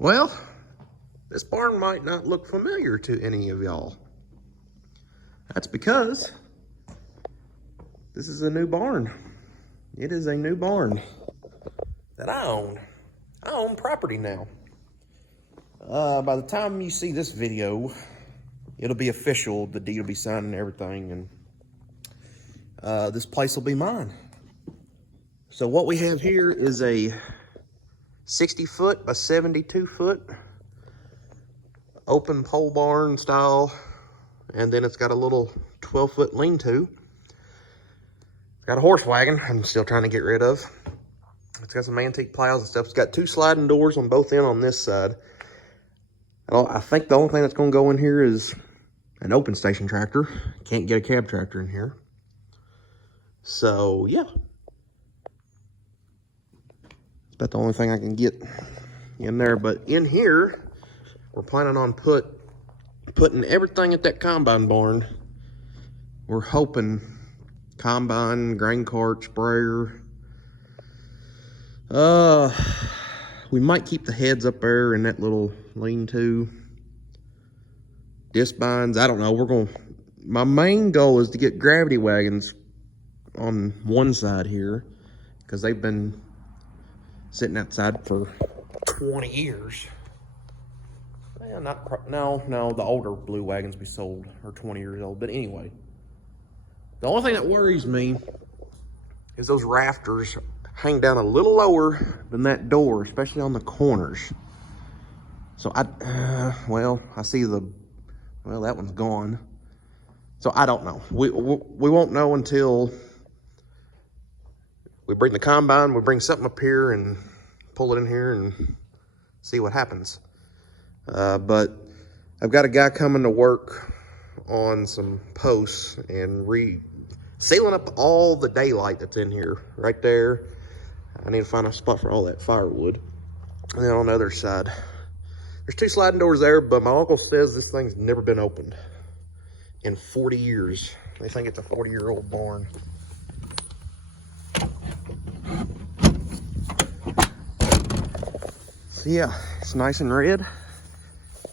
Well, this barn might not look familiar to any of y'all. That's because this is a new barn. It is a new barn that I own. I own property now. By the time you see this video, it'll be official. The deed will be signed and everything, and this place will be mine. So what we have here is a 60-foot by 72-foot open pole barn style, and then it's got a little 12-foot lean-to. Got a horse wagon I'm still trying to get rid of. It's got some antique plows and stuff. It's got two sliding doors on both ends on this side. I think the only thing that's going to go in here is an open station tractor. Can't get a cab tractor in here. So, yeah. It's about the only thing I can get in there. But in here, we're planning on putting everything at that combine barn. We're hoping combine, grain cart, sprayer. We might keep the heads up there in that little lean-to. Disc binds, I don't know. My main goal is to get gravity wagons on one side here, because they've been sitting outside for 20 years. Well, no, the older blue wagons we sold are 20 years old. But anyway, the only thing that worries me is those rafters hang down a little lower than that door, especially on the corners. So I see that one's gone. So I don't know. We won't know until we bring the combine, we bring something up here and pull it in here and see what happens. But I've got a guy coming to work on some posts and sealing up all the daylight that's in here right there. I need to find a spot for all that firewood. And then on the other side, there's two sliding doors there, but my uncle says this thing's never been opened in 40 years. They think it's a 40-year-old barn. So yeah, it's nice and red.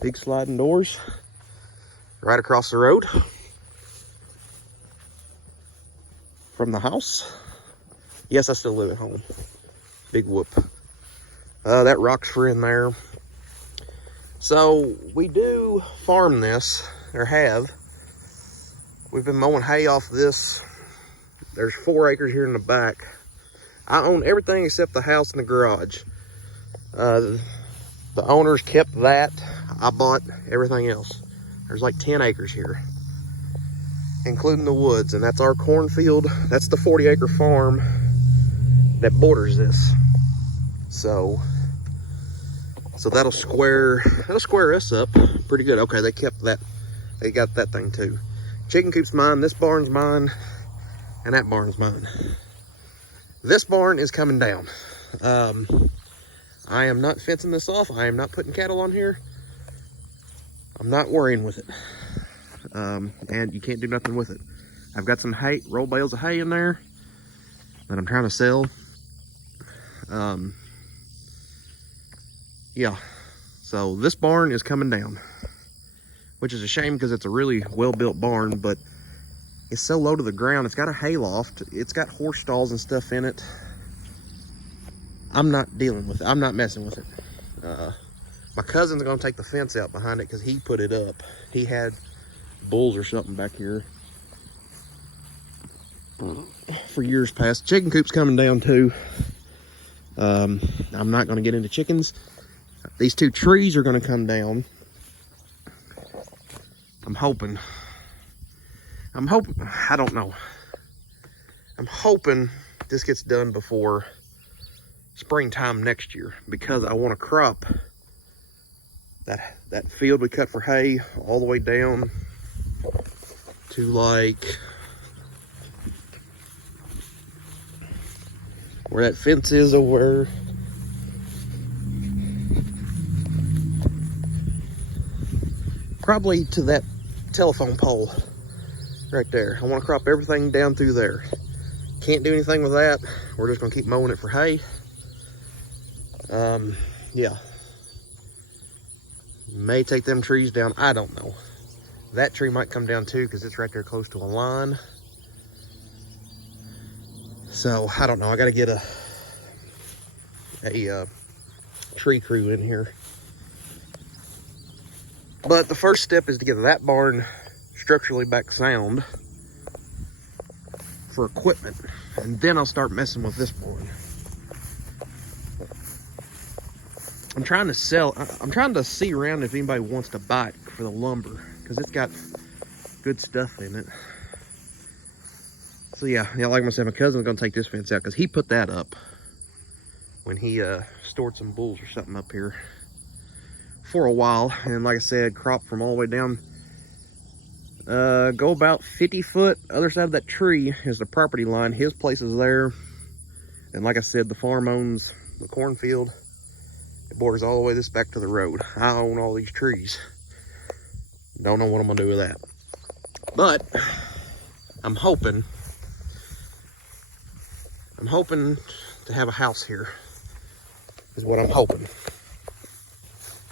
Big sliding doors right across the road from the house. Yes, I still live at home. Big whoop. That Roxford in there. So we do farm this, or have. We've been mowing hay off this. There's 4 acres here in the back. I own everything except the house and the garage. The owners kept that. I bought everything else. There's like 10 acres here, including the woods, and that's our cornfield. That's the 40-acre farm that borders this. So that'll square us up pretty good. Okay, they kept that. They got that thing too. Chicken coop's mine, this barn's mine, and that barn's mine. This barn is coming down. I am not fencing this off. I am not putting cattle on here. I'm not worrying with it. And you can't do nothing with it. I've got some hay, roll bales of hay in there that I'm trying to sell. Yeah, so this barn is coming down, which is a shame because it's a really well-built barn, but it's so low to the ground. It's got a hay loft. It's got horse stalls and stuff in it. I'm not dealing with it. I'm not messing with it. My cousin's gonna take the fence out behind it because he put it up. He had bulls or something back here for years past. Chicken coop's coming down too. I'm not gonna get into chickens. These 2 trees are gonna come down. I'm hoping, I don't know. I'm hoping this gets done before springtime next year, because I want to crop that field we cut for hay all the way down to like where that fence is over. Probably to that telephone pole right there. I want to crop everything down through there. Can't do anything with that. We're just gonna keep mowing it for hay. Yeah. May take them trees down. I don't know. That tree might come down too because it's right there close to a line. So I don't know. I got to get a tree crew in here. But the first step is to get that barn structurally back sound for equipment, and then I'll start messing with this barn. I'm trying to see around if anybody wants to buy it for the lumber, because it's got good stuff in it. So yeah, like I said, my cousin's gonna take this fence out because he put that up when he stored some bulls or something up here for a while. And like I said, crop from all the way down, go about 50 foot. Other side of that tree is the property line. His place is there. And like I said, the farm owns the cornfield. It borders all the way this back to the road. I own all these trees. Don't know what I'm gonna do with that. But I'm hoping to have a house here, is what I'm hoping.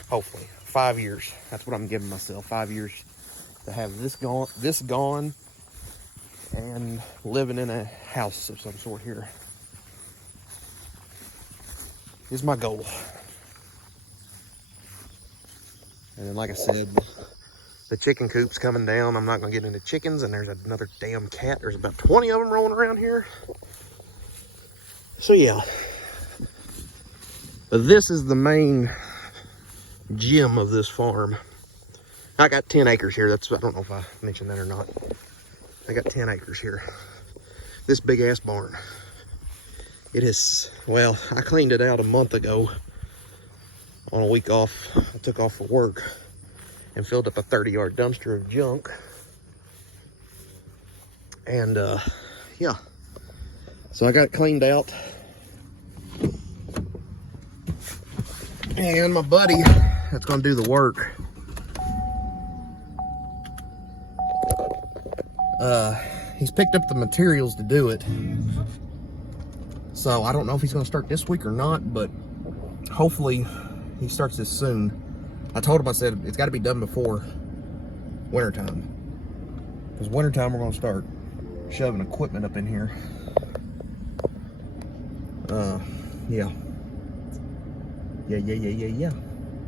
Hopefully 5 years. That's what I'm giving myself, 5 years to have this gone and living in a house of some sort here is my goal. And then like I said, the chicken coop's coming down. I'm not gonna get into chickens, and there's another damn cat. There's about 20 of them rolling around here. So yeah, but this is the main gem of this farm. I got 10 acres here. I don't know if I mentioned that or not. I got 10 acres here. This big ass barn. It is, well, I cleaned it out a month ago on a week off. I took off for work and filled up a 30-yard dumpster of junk. And yeah, so I got it cleaned out. And my buddy that's gonna do the work, he's picked up the materials to do it. So I don't know if he's gonna start this week or not, but hopefully he starts this soon. I told him, I said, it's gotta be done before wintertime. Because wintertime we're gonna start shoving equipment up in here. Yeah. Yeah.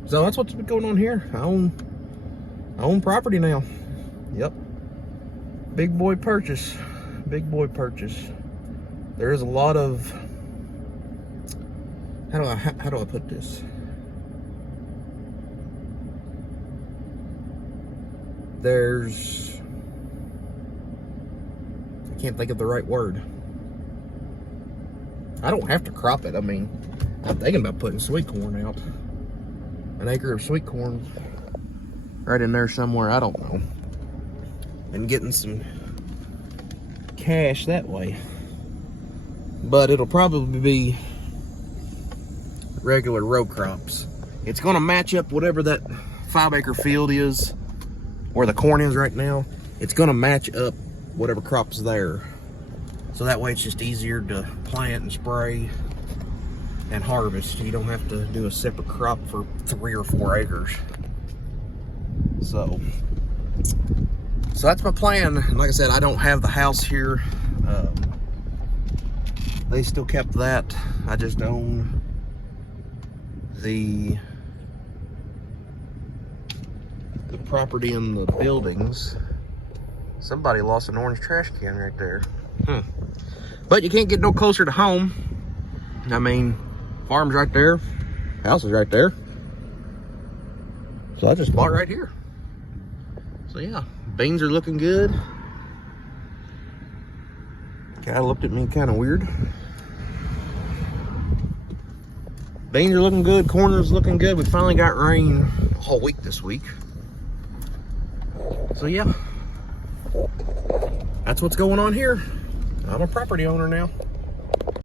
So that's what's been going on here. I own property now. Yep. Big boy purchase. Big boy purchase. There is a lot of, how do I put this? I can't think of the right word. I don't have to crop it. I mean, I'm thinking about putting sweet corn out. An acre of sweet corn right in there somewhere, I don't know. And getting some cash that way. But it'll probably be regular row crops. It's gonna match up whatever that 5-acre field is, where the corn is right now. It's gonna match up whatever crop's there. So that way it's just easier to plant and spray and harvest. You don't have to do a separate crop for 3 or 4 acres. So that's my plan. And like I said, I don't have the house here. They still kept that. I just own the property and the buildings. Somebody lost an orange trash can right there. But you can't get no closer to home. I mean, farm's right there, house is right there. So I just bought right here. So yeah, beans are looking good. Guy looked at me kind of weird. Beans are looking good, corn is looking good. We finally got rain a whole week this week. So yeah, that's what's going on here. I'm a property owner now.